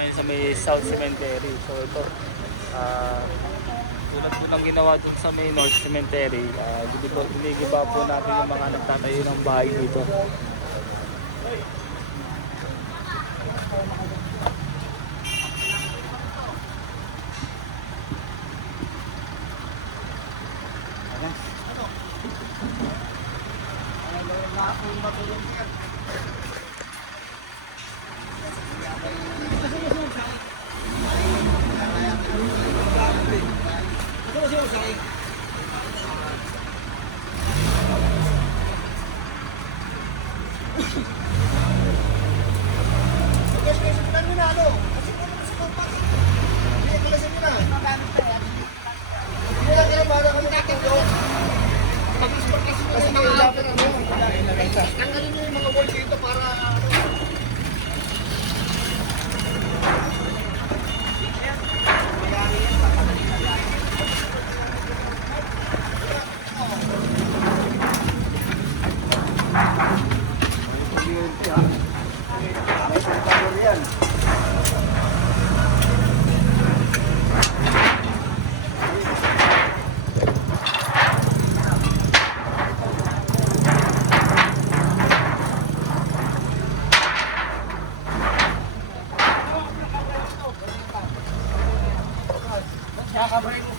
ngayon sa may South Cemetery. So ito, ah, tulad po ng ginawa dito sa may North Cemetery, uh, dito ginigiba po natin yung mga nagtatayo ng bahay dito. Eh, yung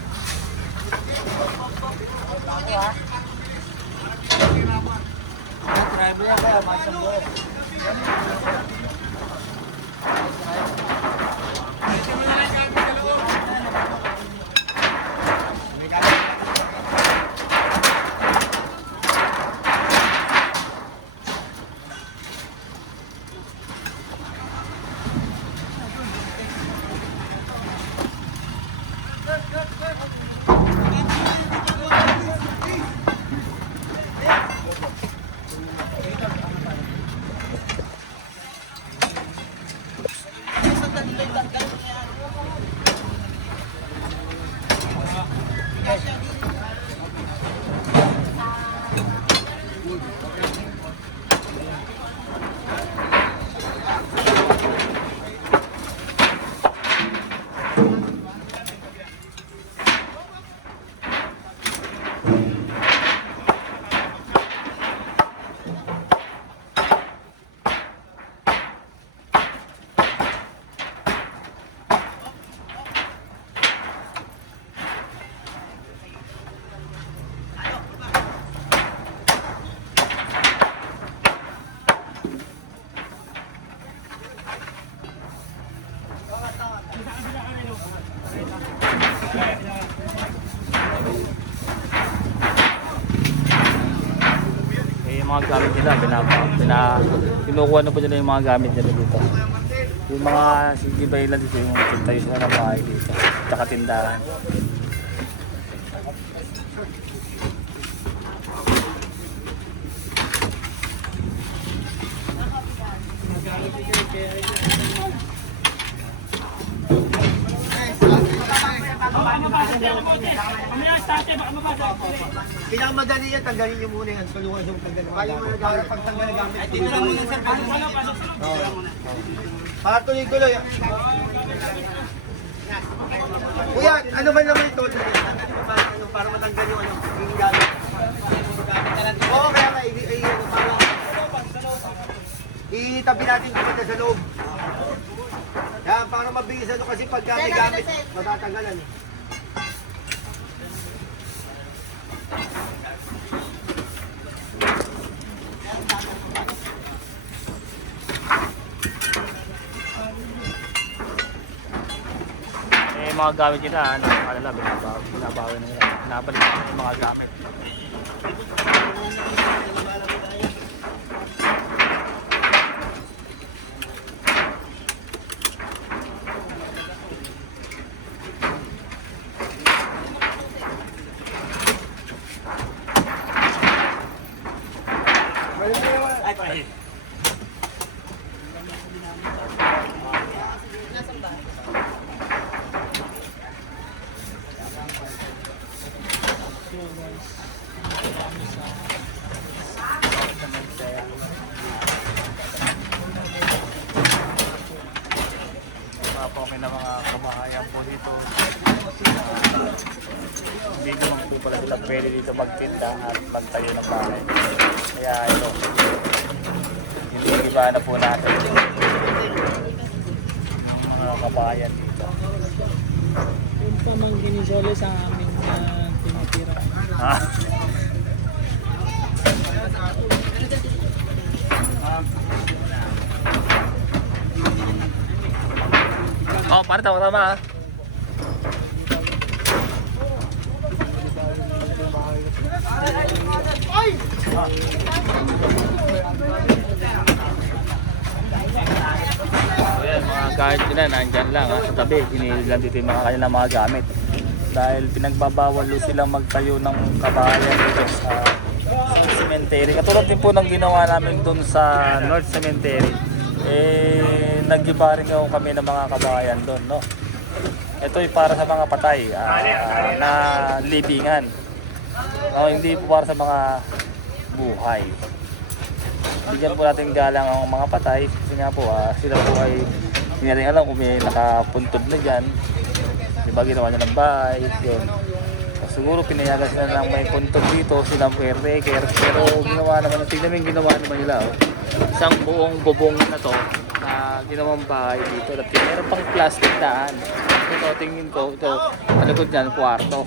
mga gamit nila, pinapa, pina, kinukuha na po nila yung mga gamit nila dito. Yung mga sige ba nila dito, yung tayo sila ng bahay dito. Tsaka tindahan. Pinakamadali yan, tanggalin niyo muna yan. Tulungan yung tanggalin ng gamit. Para pag tanggal ng gamit. Dito lang muna sir. Para tuloy-tuloy. Kuya, ano ba naman ito? Para, ano, matanggal yung ano, yung gamit. Oo, kaya nga, i- i- ano, para itabi natin kumanda sa loob. Yan, para mabilis ano kasi pag may gamit, matatanggalan eh. Mga gamit nila, ano, ano nila, binabawi, binabawi na nila. Binabalik na yung mga gamit. Ng mga kabahayan po dito. Ah, hindi naman po pala sila pwede dito magtinda at magtayo ng bahay. Kaya ito, hindi na po natin ang mga kabahayan dito. Yung pamangkin ni Sole sa amin na tinitira. Oh, para tama tama. ah. So mga kahit nila nandyan lang ha, sa tabi, hinihil lang dito yung mga kanilang mga gamit. Dahil pinagbabawal lo silang magtayo ng kabahayan dito sa cemetery. Katulad din po ng ginawa namin doon sa North Cemetery. Eh, nag-ibaring ako kami ng mga kabahayan doon, no? Ito ay para sa mga patay ah, na libingan. No, hindi po para sa mga buhay bigyan po natin galang ang mga patay kasi nga po ah, sila po ay hindi natin alam kung may nakapuntod na dyan diba ginawa niya ng bahay yun siguro pinayagan sila lang may puntod dito sila caretaker pero ginawa naman tignan mo yung ginawa naman nila oh. isang buong bubong na to na ginawang bahay dito at meron pang plastic daan ito tingin ko ito ko dyan kwarto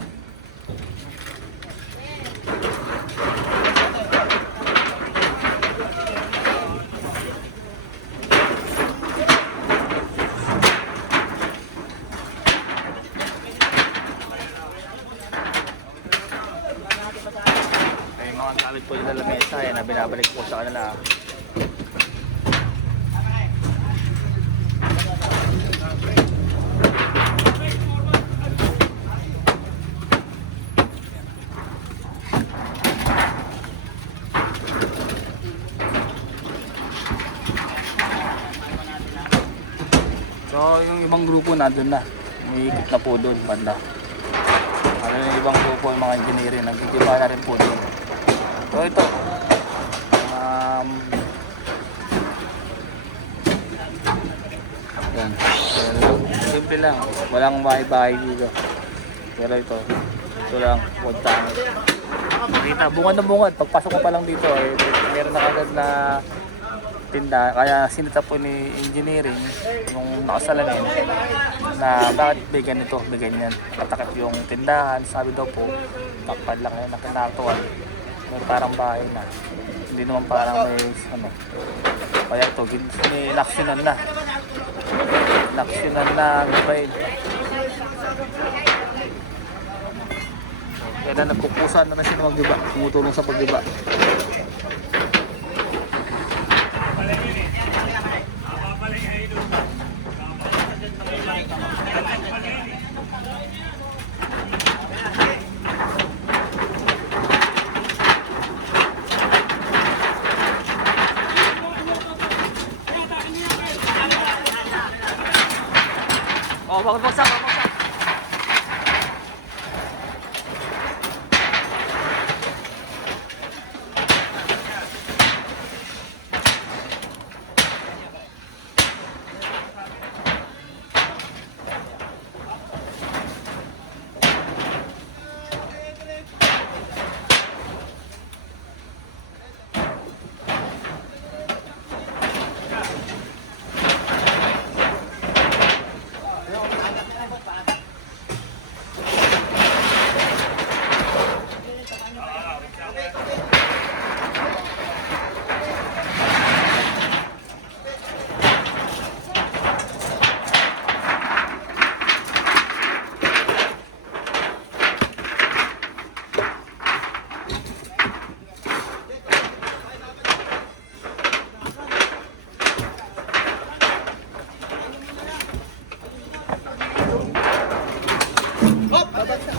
May mga gamit po dito sa lamesa yan na binabalik po sa kanila. So yung grupo nandun na. Umiikot na po doon banda. Ano yung ibang grupo yung mga engineering nagkikiba na rin po doon. So ito. Um, yan. Simple lang. Walang bahay-bahay dito. Pero ito. Ito lang. Punta. Makita. Bungad na bungad. Pagpasok ko pa lang dito eh, meron na kagad na tinda. Kaya sinita po ni engineering yung nakasalamin na bakit may ganito, may ganyan. Katakip yung tindahan, sabi daw po, takpad lang yan, nakinatuan. May parang bahay na. Hindi naman parang may ano. Kaya ito, inaksyonan na. Inaksyonan na gabay. Kaya na nagpupusan na na sila magdiba, tumutulong sa pagdiba. Oh, bakit bagsak? Bakit bagsak?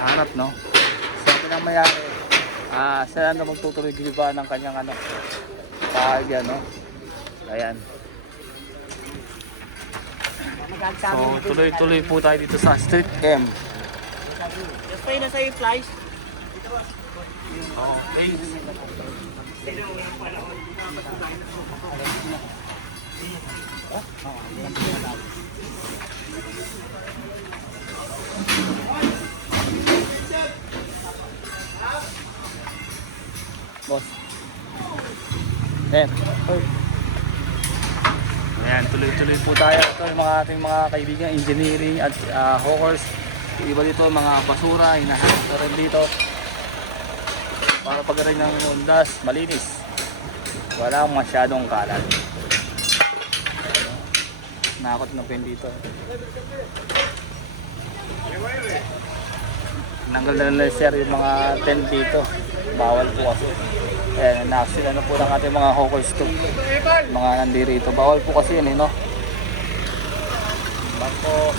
Hanap, no? Sabi ng mayari, Ah, sila na magtutuloy giba ng kanyang ano. Pahag yan, no? Ayan. So, tuloy-tuloy po tayo dito sa Street M. Just pay na sa'yo flies. Okay. Boss. Ayan. Ayan, tuloy-tuloy po tayo. Ito yung mga ating mga kaibigan, engineering at ah, hawkers. Iba dito, mga basura, hinahanap na rin dito. Para pagkaroon ng undas, malinis. Wala masyadong kalat. Nakakot na pen dito. Nanggal na nila sir yung mga tent dito. Bawal po kasi. Ayan, na-accident na po ng ating mga hawkers to. Mga nandirito. Bawal po kasi yun eh, no? Bako.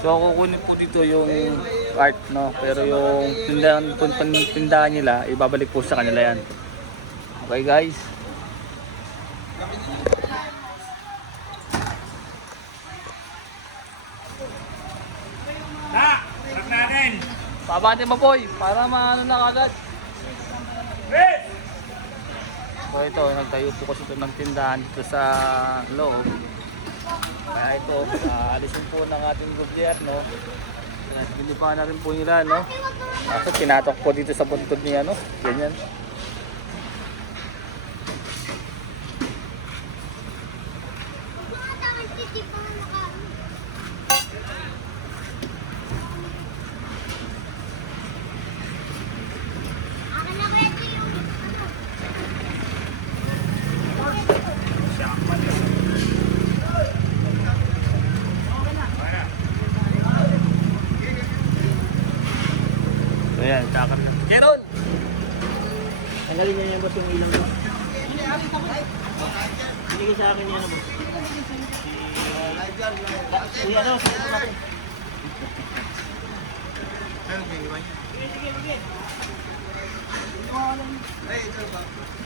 So kukunin po dito yung cart no, pero yung tindahan, tindahan nila, ibabalik po sa kanila yan. Okay guys? Pabati mo boy, para maano na kagad. So ito, nagtayo po kasi ito ng tindahan dito sa loob. Kaya ito, aalisin po ng ating gobyerno. Hindi pa na rin po nila, no? Kaso tinatok po dito sa buntod niya, no? Ganyan. So yan, kakarga. Keron! Tanggalin niya yung boss yung ilang boss. Hindi sa akin yan boss. Uy, ano? Sige natin. Hmm,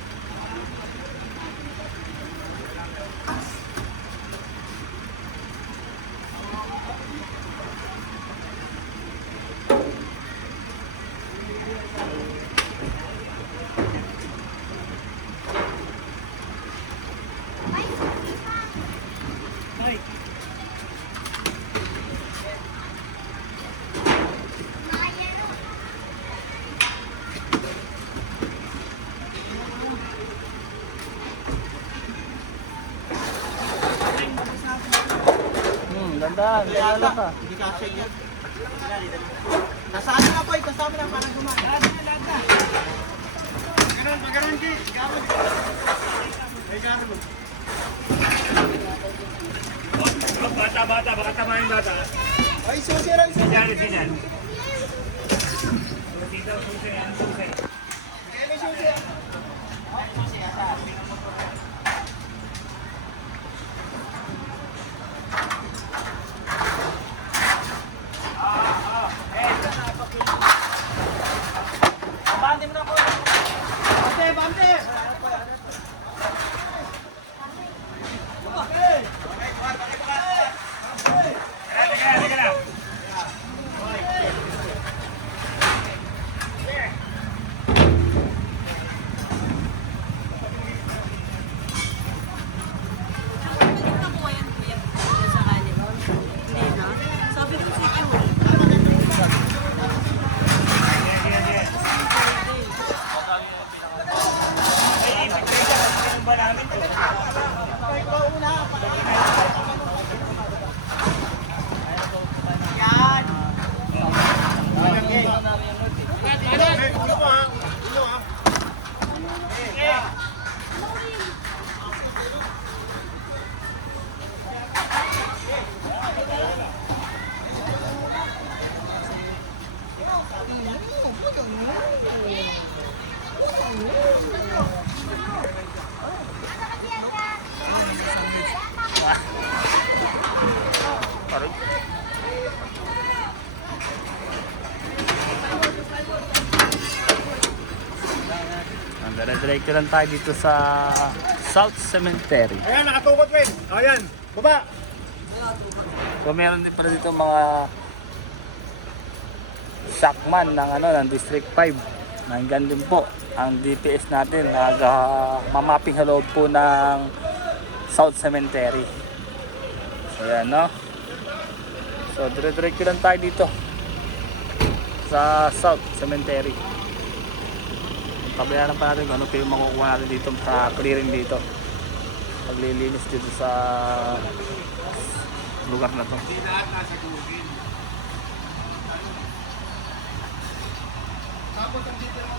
dandan, dandan ka. Hindi ka siya na po? Kasama na parang gumawa. Lahat na, lahat na. Ganun, pag ganun, G. Gamon. Ay, gamon. Bata, bata, baka tama yung bata. Ay, susi lang, susi. Sinyal, sinyal. Dito, susi, ano Dire-diretso lang tayo dito sa South Cemetery. Ayan, nakatukot rin. Ayan, baba. So meron din pala dito mga sakman ng ano ng District 5. Nandyan din po ang DPS natin nag uh, mamapping sa loob po ng South Cemetery. So yan no. So dire-diretso lang tayo dito sa South Cemetery. Pabayaran pa natin kung ano pa yung makukuha natin dito sa clearing dito. Paglilinis dito sa lugar na to. Tapos ang dito naman